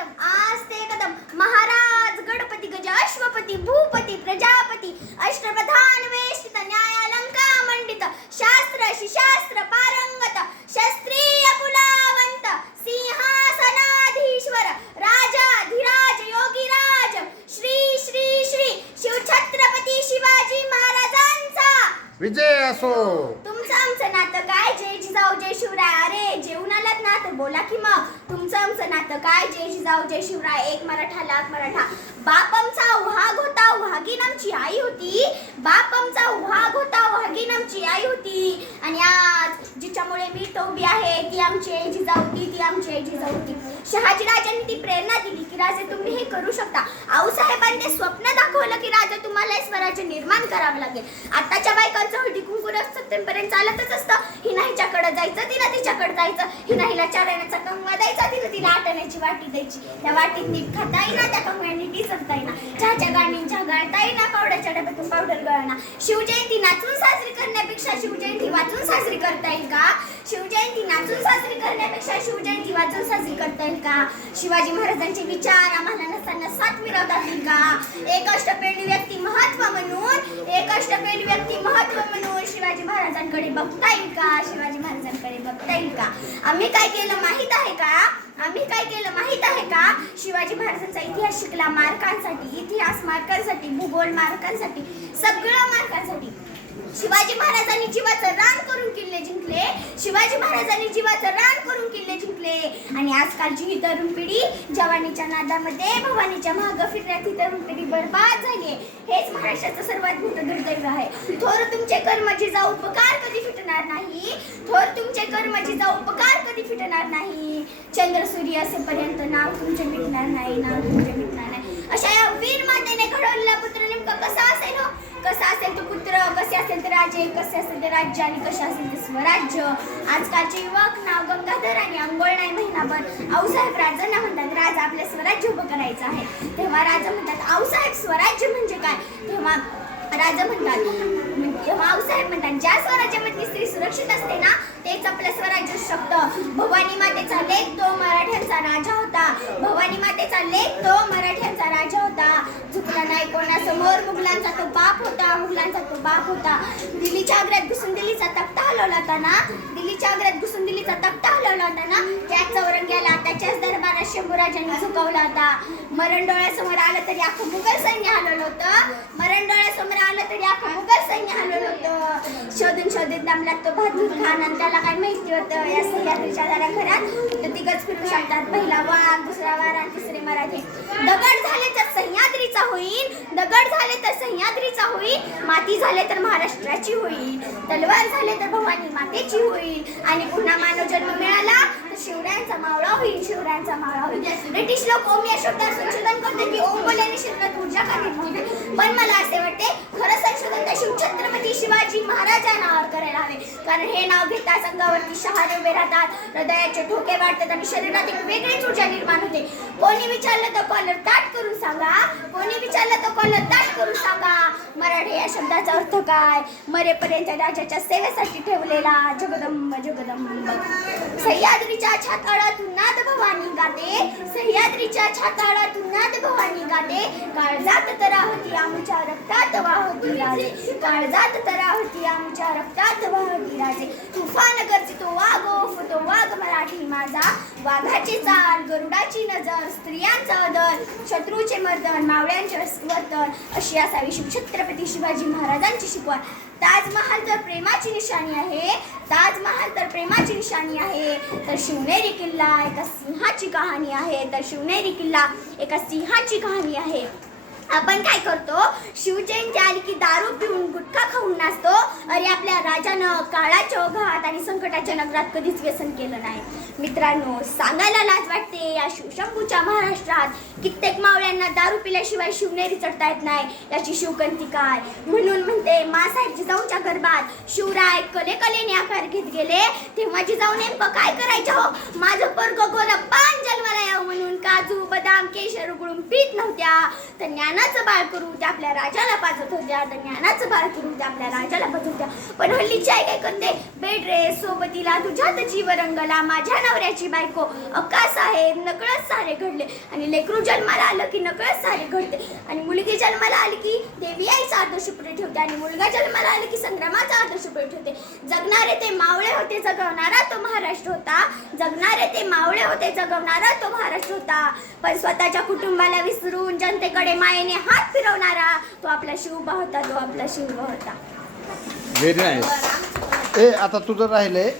कदम आस्ते कदम. महाराज गणपती गज अश्वपती भूपती प्रजापती अष्टप्रधान वेष्टित न्यायालंका मंडित शास्त्र शिशास्त्र पारंगत शस्त्रीय कुलावंत सिंहासनाधीश्वर राजा धीराज योगीराज श्री श्री श्री शिवछत्रपती शिवाजी महाराजांचा. विजय असो. आमचं नातं काय? जय जिजाऊ जय शिवराय. अरे जेवून आलात ना? तर बोला की मग. तुमचं आमचं नातं काय? जय जिजाऊ जय शिवराय. एक मराठा लाख मराठा. बाप आमचा होता वाघीन आमची आई होती. बाप आमचा होता वाघीन आमची आई होती. आणि आज जिच्यामुळे मी टोबी आहे ती आमची आई जिजाऊ होती ती आमची आई जिजाऊ होती. शहाजी राजांनी ती प्रेरणा दिली की राजे तुम्ही हे करू शकता. आऊसाहेबांनी स्वप्न दाखवलं की राजा तुम्हाला स्वराज्य निर्माण करावं लागेल. आताच्या बायका सप्टेंबरपर्यंत चालतच असतं हिना हिच्याकडे जायचं तिला तिच्याकडे जायचं. हिना हिला चारण्याचा कंगवा द्यायचा तिला तिला आटण्याची वाटी द्यायची. त्या वाटीत नीट खाता येईना त्या कंगव्याने डिसरता येईना. चहाच्या गाणींच्या गळता येईना पावड्याच्या डब्यातून पावडर गळणा. शिवजयंती नाचून साजरी करण्यापेक्षा शिवजयंती वाचून साजरी करता येईल का? शिवजयंती नाचून साजरी करण्यापेक्षा शिवजयंती वाचून साजरी करता येईल का? शिवाजी महाराजांचे विचार आम्हाला नसताना साथ मिळवता येईल का? एक अष्टपेडी व्यक्ती महत्त्व म्हणून एक अष्टपेडी व्यक्ती महत्त्व म्हणून शिवाजी महाराजांकडे बघता येईल का? शिवाजी महाराजांकडे बघता येईल का? आम्ही काय केलं माहीत आहे का? आम्ही काय केलं माहीत आहे का? शिवाजी महाराजांचा इतिहास शिकला मार्कांसाठी इतिहास मार्कांसाठी भूगोल मार्कांसाठी सगळं मार्कांसाठी. शिवाजी महाराजांनी जीवाचं रान करून किल्ले जिंकले. शिवाजी महाराजांनी जीवाचं रान करून किल्ले जिंकले. आणि आजकालची ही तरुण पिढी जवानीच्या नादामध्ये भवानीच्या महाग फिरण्यात ही तरुण पिढी बर्बाद झाली हेच महाराष्ट्राचं सर्वात मोठं दुर्दैव आहे. थोर तुमचे कर्म जाऊ उपकार कधी फिटणार नाही. थोर तुमचे कर्म जाऊ उपकार कधी फिटणार नाही. चंद्र सूर्य असेपर्यंत नाव तुमचे मिटणार नाही नाव तुमचे मिटणार नाही अशा या वीर मातेने घडवलेला पुत्र नेमका कसा असेल हो? कसा असेल तो पुत्र कसे असेल तर राजे कसे असेल ते राज्य आणि कसे असेल ते स्वराज्य. आजकालचे युवक नाव गंगाधर आणि अंघोळ नाही महिनाभर. आऊसाहेब राजांना म्हणतात राजा आपले स्वराज्य उभं करायचं आहे. तेव्हा राजा म्हणतात आऊसाहेब स्वराज्य म्हणजे काय? तेव्हा राजा म्हणतात तेव्हा आऊसाहेब म्हणतात ज्या स्वराज्यामध्ये स्त्री सुरक्षित असते ना तेच आपलं स्वराज्य असू शकतं भवानी मातेचा लेख तो मराठ्यांचा राजा होता. भवानी मातेचा लेख तो मराठ्यांचा राजा होता चुकला नाही कोणासमोर मुघलांचा तो बाप होता मुघलांचा तो बाप होता. दिल्लीच्या आग्र्यात घुसून दिल्लीचा तख्ता हलवला होता ना? दिल्लीच्या आग्र्यात घुसून दिल्लीचा तख्ता हलवला होता ना? त्याच चौरंग्याला त्याच्याच दरबारात शंभूराजांनी झुकवला होता. मरण डोळ्यासमोर आलं तरी आखं मुघल सैन्य हलवलं होतं. मरण डोळ्यासमोर आलं तरी अख्खं मुघल सैन्य हलवलं होतं. शोधून शोधून दमला तो बहादूर खान आणि त्याला काय माहिती होतं? या सह्याद्रीच्या जरा घरात तर तिघच फिरू शकतात पहिला वाघ दुसरा वार आणि तिसरे मराठी. दगड झाले तर दगड झाले तर सह्याद्रीचा होईल माती झाले तर महाराष्ट्राची होईल तलवार झाले तर भवानी मातेची होईल. आणि पुन्हा मानव जन्म मिळाला तर शिवरायांचा मावळा होईल शिवरायांचा मावळा होईल. ब्रिटिश लोक ओम या शब्दात संशोधन करते की ओम बोलल्याने शरीरात ऊर्जा कमी होते पण मला असे वाटते खरं संशोधन त्या शिवछत्रपती शिवाजी महाराजांना असावे कारण हे नाव घेता अंगावरती शहारे उभे राहतात. हृदयाचे ठोके वाढतात आणि शरीरात एक वेगळीच ऊर्जा निर्माण होते. कोणी विचारलं तर कॉलर ताट करून सांगा? कोणी विचारलं तर कॉलर ताट करून सांगा? मराठी या शब्दाचा अर्थ काय? मरेपर्यंत राजाच्या सेवेसाठी ठेवलेला जगदंब जगदंब. सह्याद्रीच्या छाताळातून नाद भवानी गाते सह्याद्रीच्या छाताळातून नाद भवानी गाते काळजात तरा होती आमच्या रक्तात वाहती राजे. काळजात तरा होती आमच्या रक्तात वाहती राजे. तुफान करते तो वाघोफ वाघ मराठी माझा. वाघाची चाल गरुडाची नजर स्त्रियांचा आदर शत्रूचे मर्दन मावळ्यांचे वर्तन. अशी असावी शिवछत्रपती शिवाजी महाराजांची शिकवण. ताजमहाल तर प्रेमाची निशाणी आहे. ताजमहाल तर प्रेमाची निशाणी आहे. तर शिवनेरी किल्ला एका सिंहाची कहाणी आहे. तर शिवनेरी किल्ला एका सिंहाची कहाणी आहे. आपण काय करतो? शिवजयंती आली की दारू पिऊन गुटखा खाऊन नाचतो. अरे आपल्या राजानं काळाच्या ओघात संकटाच्या नगरात कधीच व्यसन केलं नाही. मित्रांनो सांगायला लाज वाटते या शिवशंभूच्या महाराष्ट्रात. कित्येक मावळ्यांना दारू पिल्याशिवाय शिवनेरी चढता येत नाही. याची शिवकंती काय? म्हणून म्हणते मासाहेब जिजाऊंच्या गर्भात शिवराय कले कलेने आकार घेत गेले. तेव्हा जिजाऊ नेमकं काय करायचं हो? माझं पोरग गोरप्पा पान जन्माला यावं म्हणून काजू बदाम केशर उकळून पीत नव्हत्या. तर ज्ञानाचं बाळ करू त्या आपल्या राजाला पाजत होत्या. तर ज्ञानाचं बाळ करू त्या आपल्या राजाला पाजत होत्या. पण हल्लीची आई काय करते? बेड रे सोबतीला तुझ्यात जीव रंगला माझ्या नवऱ्याची बायको. अक्का साहेब नकळत सारे घडले. आणि लेकरू जन्माला आलं की नकळत सारे घडते. आणि मुलगी जन्माला आली की देवी आईचा आदर्श पुढे ठेवते. आणि मुलगा जन्माला आला की संग्रामाचा आदर्श पुढे ठेवते. जगणारे ते मावळे होते जगवणारा तो महाराष्ट्र होता. जगणारे ते मावळे होते जगवणारा तो महाराष्ट्र होता. पण स्वतःच्या कुटुंबाला विसरून जनतेकडे मायेने हात फिरवणारा तो आपला शिवबा होता तो आपला शिवबा होता. व्हेरी नाईस ए आता तुझं राहिलंय